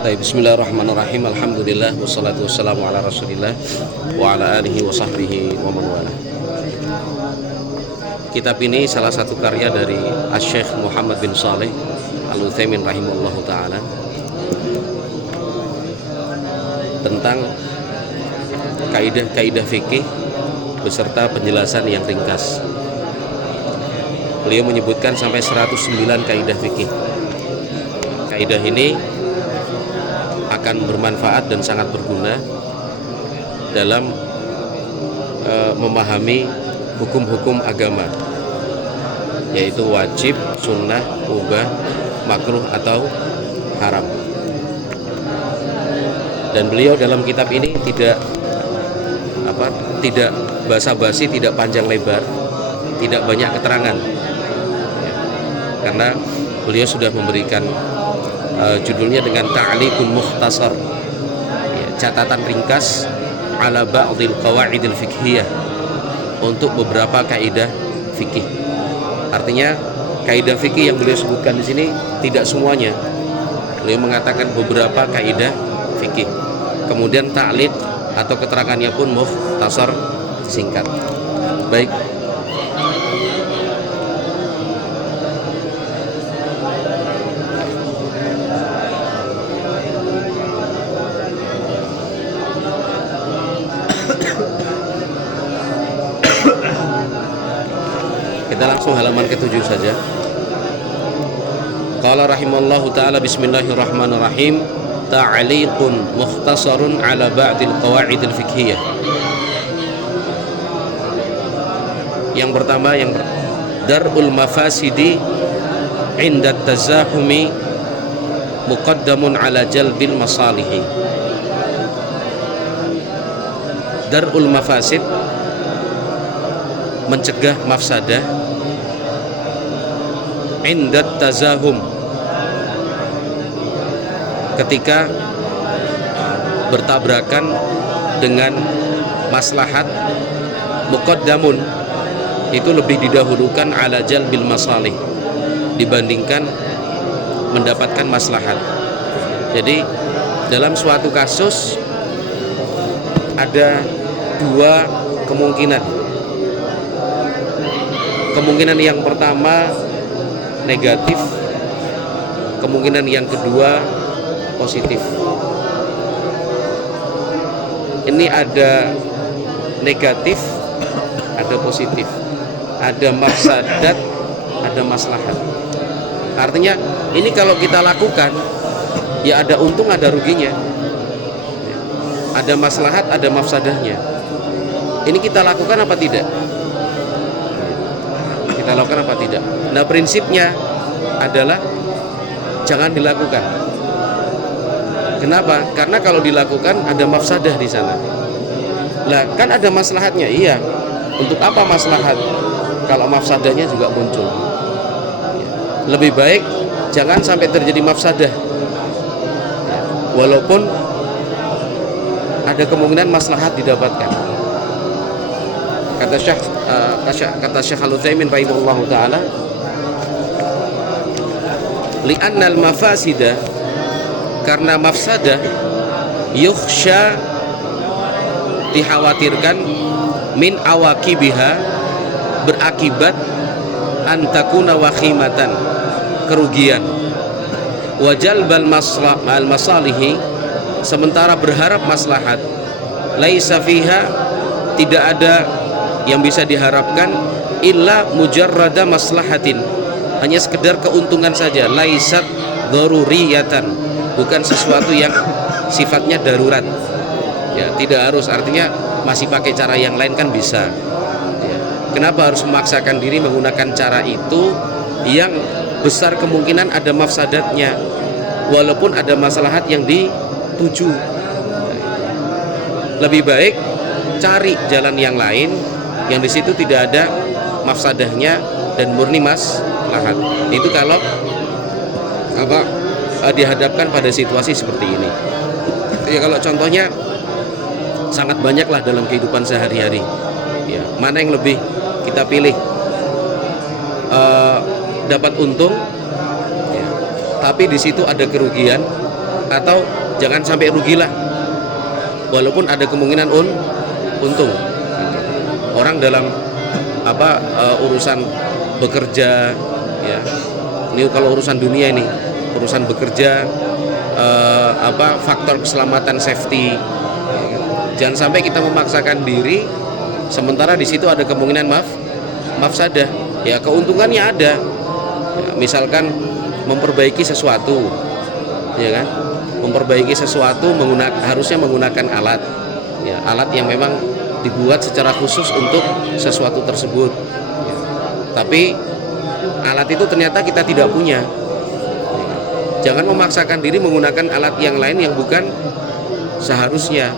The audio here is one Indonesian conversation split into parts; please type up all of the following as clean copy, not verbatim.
Bismillahirrahmanirrahim. Alhamdulillah wassalatu wassalamu ala Rasulillah wa ala alihi wa sahbihi wa man wala. Kitab ini salah satu karya dari Asy-Syaikh Muhammad bin Shalih Al-Utsaimin rahimahullahu taala tentang kaidah-kaidah fikih beserta penjelasan yang ringkas. Beliau menyebutkan sampai 109 kaidah fikih. Kaidah ini akan bermanfaat dan sangat berguna dalam memahami hukum-hukum agama, yaitu wajib, sunnah, mubah, makruh atau haram. Dan beliau dalam kitab ini tidak basa-basi, tidak panjang lebar, tidak banyak keterangan, karena beliau sudah memberikan judulnya dengan ta'liqun mukhtasar, catatan ringkas ala ba'dil qawaidil fiqhiyah, untuk beberapa kaidah fikih. Artinya kaidah fikih yang beliau sebutkan di sini tidak semuanya. Beliau mengatakan beberapa kaidah fikih. Kemudian ta'liq atau keterangannya pun mukhtasar, singkat. Baik. Kita langsung halaman ke-7 saja. Qala rahimallahu ta'ala bismillahirrahmanirrahim, ta'liqun mukhtasarun ala ba'dil qawaidil fiqhiyah. Yang pertama, dar'ul mafasidi inda tazahumi muqaddamun ala jalbil masalihi. Dar'ul mafasid, mencegah mafsadah, indat tazahum, ketika bertabrakan dengan maslahat, muqaddamun, itu lebih didahulukan ala jalbil masalih, dibandingkan mendapatkan maslahat. Jadi dalam suatu kasus ada dua kemungkinan. Kemungkinan yang pertama negatif, kemungkinan yang kedua positif. Ini ada negatif, ada positif, ada mafsadat, ada maslahat. Artinya ini kalau kita lakukan, ya ada untung ada ruginya, ada maslahat ada mafsadahnya. Ini kita lakukan apa tidak? Kita lakukan apa tidak? Nah, prinsipnya adalah jangan dilakukan. Kenapa? Karena kalau dilakukan ada mafsadah di sana. Lah, kan ada maslahatnya. Iya. Untuk apa maslahat kalau mafsadahnya juga muncul? Lebih baik jangan sampai terjadi mafsadah, walaupun ada kemungkinan maslahat didapatkan. Kata Syekh Al-Utsaimin rahimahullahu taala, li'annal mafasida, karena mafsadah, yukhsha, dikhawatirkan, min awaqibiha, berakibat, antakuna wakhimatan, kerugian, wajalbal masalihi, sementara berharap maslahat, laisa fiha, tidak ada yang bisa diharapkan, illa mujarrada maslahatin, hanya sekedar keuntungan saja, laisat daruriyatan, bukan sesuatu yang sifatnya darurat, ya tidak harus, artinya masih pakai cara yang lain kan bisa, ya. Kenapa harus memaksakan diri menggunakan cara itu yang besar kemungkinan ada mafsadatnya, walaupun ada maslahat yang dituju? Lebih baik cari jalan yang lain yang di situ tidak ada mafsadahnya dan murni maslahat. Itu kalau dihadapkan pada situasi seperti ini. Ya, kalau contohnya sangat banyaklah dalam kehidupan sehari-hari. Ya, mana yang lebih kita pilih? Dapat untung, ya, tapi di situ ada kerugian, atau jangan sampai rugilah, walaupun ada kemungkinan untung. Orang dalam urusan bekerja, ya, ini kalau urusan dunia ini, urusan bekerja, faktor keselamatan safety, jangan sampai kita memaksakan diri sementara di situ ada kemungkinan mafsadah. Ya, keuntungannya ada, ya, misalkan memperbaiki sesuatu, ya kan, memperbaiki sesuatu harusnya menggunakan alat, ya, alat yang memang dibuat secara khusus untuk sesuatu tersebut, ya. Tapi alat itu ternyata kita tidak punya, ya. Jangan memaksakan diri menggunakan alat yang lain yang bukan seharusnya.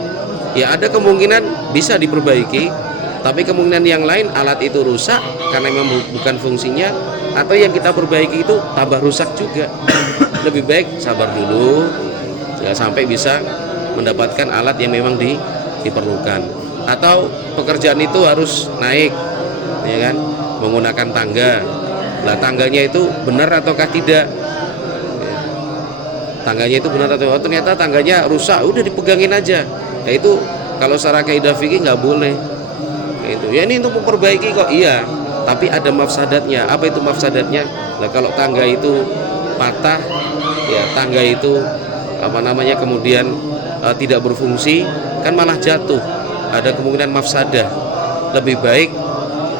Ya, ada kemungkinan bisa diperbaiki, tapi kemungkinan yang lain alat itu rusak karena memang bukan fungsinya, atau yang kita perbaiki itu tambah rusak juga. Lebih baik sabar dulu, ya, sampai bisa mendapatkan alat yang memang diperlukan. Atau pekerjaan itu harus naik, ya kan, menggunakan tangga. Lah, tangganya itu benar ataukah tidak? Ya. Tangganya itu benar atau ternyata tangganya rusak, udah dipegangin aja. Nah, itu kalau secara kaidah fikih nggak boleh. Itu ya, ini untuk memperbaiki kok, iya, tapi ada mafsadatnya. Apa itu mafsadatnya? Nah, kalau tangga itu patah, ya, tangga itu kemudian tidak berfungsi, kan malah jatuh, ada kemungkinan mafsadah. Lebih baik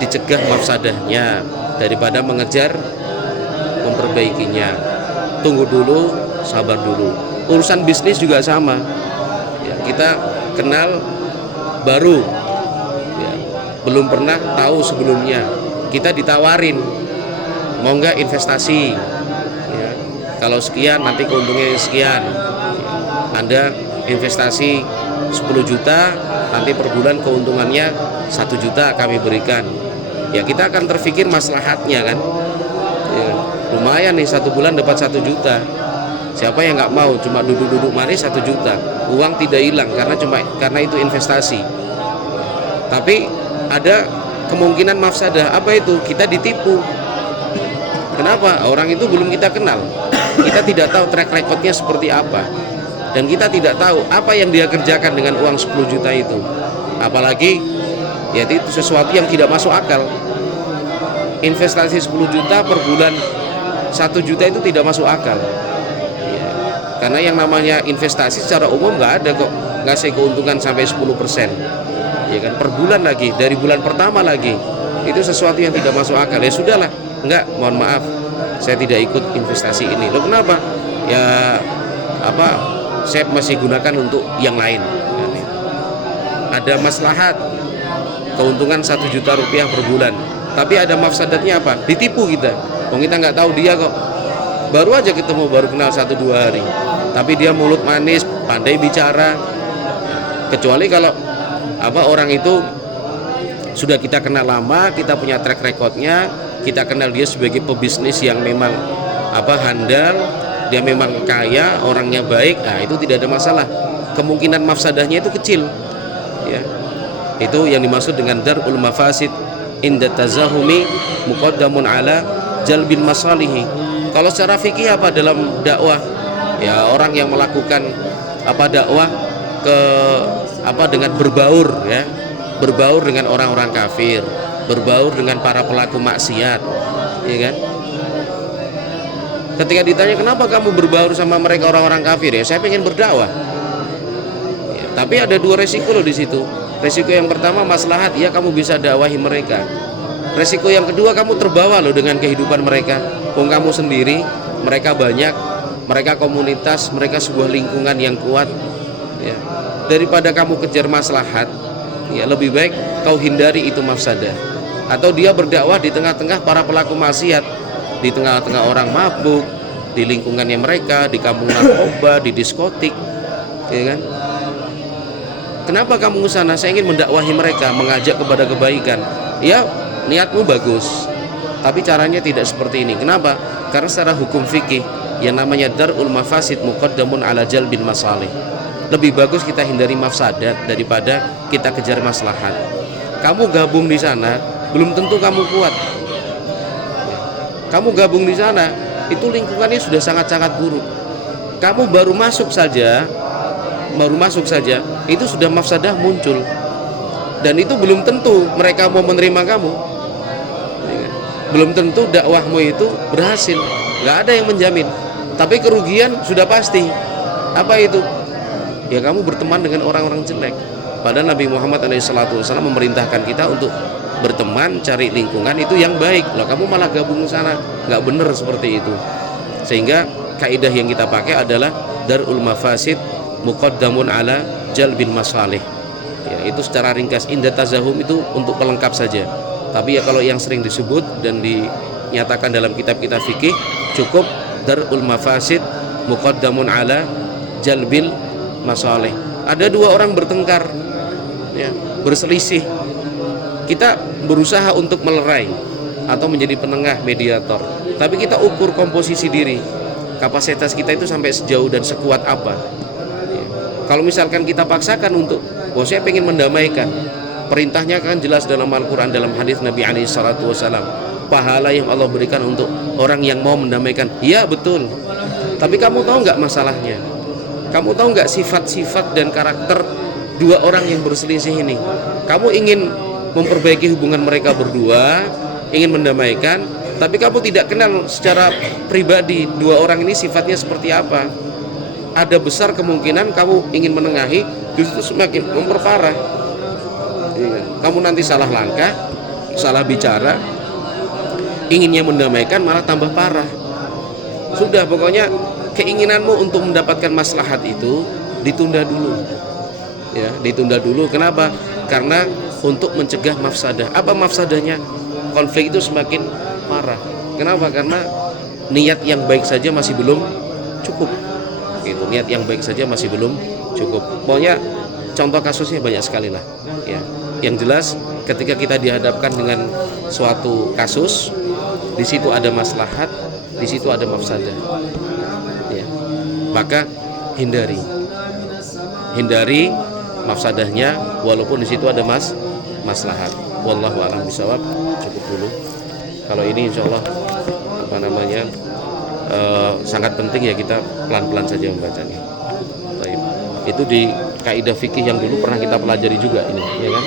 dicegah mafsadahnya daripada mengejar memperbaikinya. Tunggu dulu, sabar dulu. Urusan bisnis juga sama, ya, kita kenal baru, ya, belum pernah tahu sebelumnya, kita ditawarin mau nggak investasi, ya, kalau sekian nanti keuntungannya sekian, Anda investasi 10 juta, nanti per bulan keuntungannya 1 juta kami berikan. Ya, kita akan terpikir maslahatnya kan, ya, lumayan nih 1 bulan dapat 1 juta. Siapa yang nggak mau cuma duduk-duduk manis 1 juta, uang tidak hilang karena itu investasi. Tapi ada kemungkinan mafsadah. Apa itu? Kita ditipu. Kenapa? Orang itu belum kita kenal, kita tidak tahu track recordnya seperti apa, dan kita tidak tahu apa yang dia kerjakan dengan uang 10 juta itu. Apalagi ya, itu sesuatu yang tidak masuk akal. Investasi 10 juta per bulan 1 juta itu tidak masuk akal, ya, karena yang namanya investasi secara umum nggak ada kok ngasih keuntungan sampai 10%, ya kan, per bulan lagi, dari bulan pertama lagi. Itu sesuatu yang tidak masuk akal. Ya sudahlah, enggak, mohon maaf, saya tidak ikut investasi ini. Loh, kenapa? Ya saya masih gunakan untuk yang lain. Ada maslahat keuntungan 1 juta rupiah per bulan, tapi ada mafsadatnya apa? Ditipu kita. Kita nggak tahu dia kok, baru aja ketemu, baru kenal 1-2 hari, tapi dia mulut manis, pandai bicara. Kecuali kalau orang itu sudah kita kenal lama, kita punya track recordnya, kita kenal dia sebagai pebisnis yang memang handal, dia memang kaya, orangnya baik, nah itu tidak ada masalah. Kemungkinan mafsadahnya itu kecil, ya. Itu yang dimaksud dengan darul mafasid inda tazahumi muqaddamun ala jalbil masalihi. Kalau secara fikih apa dalam dakwah? Ya, orang yang melakukan dakwah ke dengan berbaur, ya, berbaur dengan orang-orang kafir, berbaur dengan para pelaku maksiat, ya kan? Ketika ditanya kenapa kamu berbaur sama mereka orang-orang kafir, ya saya pengen berdakwah. Ya, tapi ada 2 resiko loh di situ. Resiko yang pertama maslahat, ya kamu bisa dakwahi mereka. Resiko yang kedua, kamu terbawa loh dengan kehidupan mereka. Kamu sendiri, mereka banyak, mereka komunitas, mereka sebuah lingkungan yang kuat. Ya. Daripada kamu kejar maslahat, ya lebih baik kau hindari itu mafsadah. Atau dia berdakwah di tengah-tengah para pelaku maksiat, di tengah-tengah orang mabuk, di lingkungannya mereka, di kampung narkoba, di diskotik, ya kan? Kenapa kamu ke sana? Saya ingin mendakwahi mereka, mengajak kepada kebaikan. Ya, niatmu bagus, tapi caranya tidak seperti ini. Kenapa? Karena secara hukum fikih yang namanya darul mafasid muqaddamun ala jalbil masalih. Lebih bagus kita hindari mafsadat daripada kita kejar maslahat. Kamu gabung di sana, belum tentu kamu kuat. Kamu gabung di sana, itu lingkungannya sudah sangat-sangat buruk. kamu baru masuk saja itu sudah mafsadah muncul, dan itu belum tentu mereka mau menerima kamu, belum tentu dakwahmu itu berhasil, nggak ada yang menjamin. Tapi kerugian sudah pasti. Apa itu? Ya kamu berteman dengan orang-orang jelek. Padahal Nabi Muhammad SAW memerintahkan kita untuk berteman, cari lingkungan itu yang baik. Loh, kamu malah gabung sana, nggak benar seperti itu. Sehingga kaidah yang kita pakai adalah darul mafasid muqaddamun ala jalbil masalih. Ya, itu secara ringkas. Inda tazahum itu untuk pelengkap saja. Tapi ya kalau yang sering disebut dan dinyatakan dalam kitab-kitab fikih, cukup darul mafasid muqaddamun ala jalbil masalih. Ada dua orang bertengkar, ya, berselisih. Kita berusaha untuk melerai atau menjadi penengah, mediator. Tapi kita ukur komposisi diri, kapasitas kita itu sampai sejauh dan sekuat apa. Ya. Kalau misalkan kita paksakan untuk, saya pengen mendamaikan, perintahnya kan jelas dalam Al-Quran, dalam hadis Nabi SAW, pahala yang Allah berikan untuk orang yang mau mendamaikan. Ya betul. Tapi kamu tahu nggak masalahnya? Kamu tahu nggak sifat-sifat dan karakter dua orang yang berselisih ini? Kamu ingin memperbaiki hubungan mereka berdua, ingin mendamaikan, tapi kamu tidak kenal secara pribadi dua orang ini sifatnya seperti apa. Ada besar kemungkinan kamu ingin menengahi, justru semakin memperparah. Kamu nanti salah langkah, salah bicara, inginnya mendamaikan malah tambah parah. Sudah, pokoknya keinginanmu untuk mendapatkan maslahat itu ditunda dulu. Ya, ditunda dulu. Kenapa? Karena untuk mencegah mafsadah. Apa mafsadahnya? Konflik itu semakin parah. Kenapa? Karena niat yang baik saja masih belum cukup. Gitu. Niat yang baik saja masih belum cukup. Pokoknya contoh kasusnya banyak sekali lah. Ya. Yang jelas ketika kita dihadapkan dengan suatu kasus, di situ ada maslahat, di situ ada mafsadah. Ya. Maka hindari mafsadahnya, walaupun di situ ada maslahat. Wallahu a'lam bishawab. Cukup dulu. Kalau ini insyaallah sangat penting ya, kita pelan-pelan saja membacanya. Baik. Itu di kaidah fikih yang dulu pernah kita pelajari juga ini, ya kan?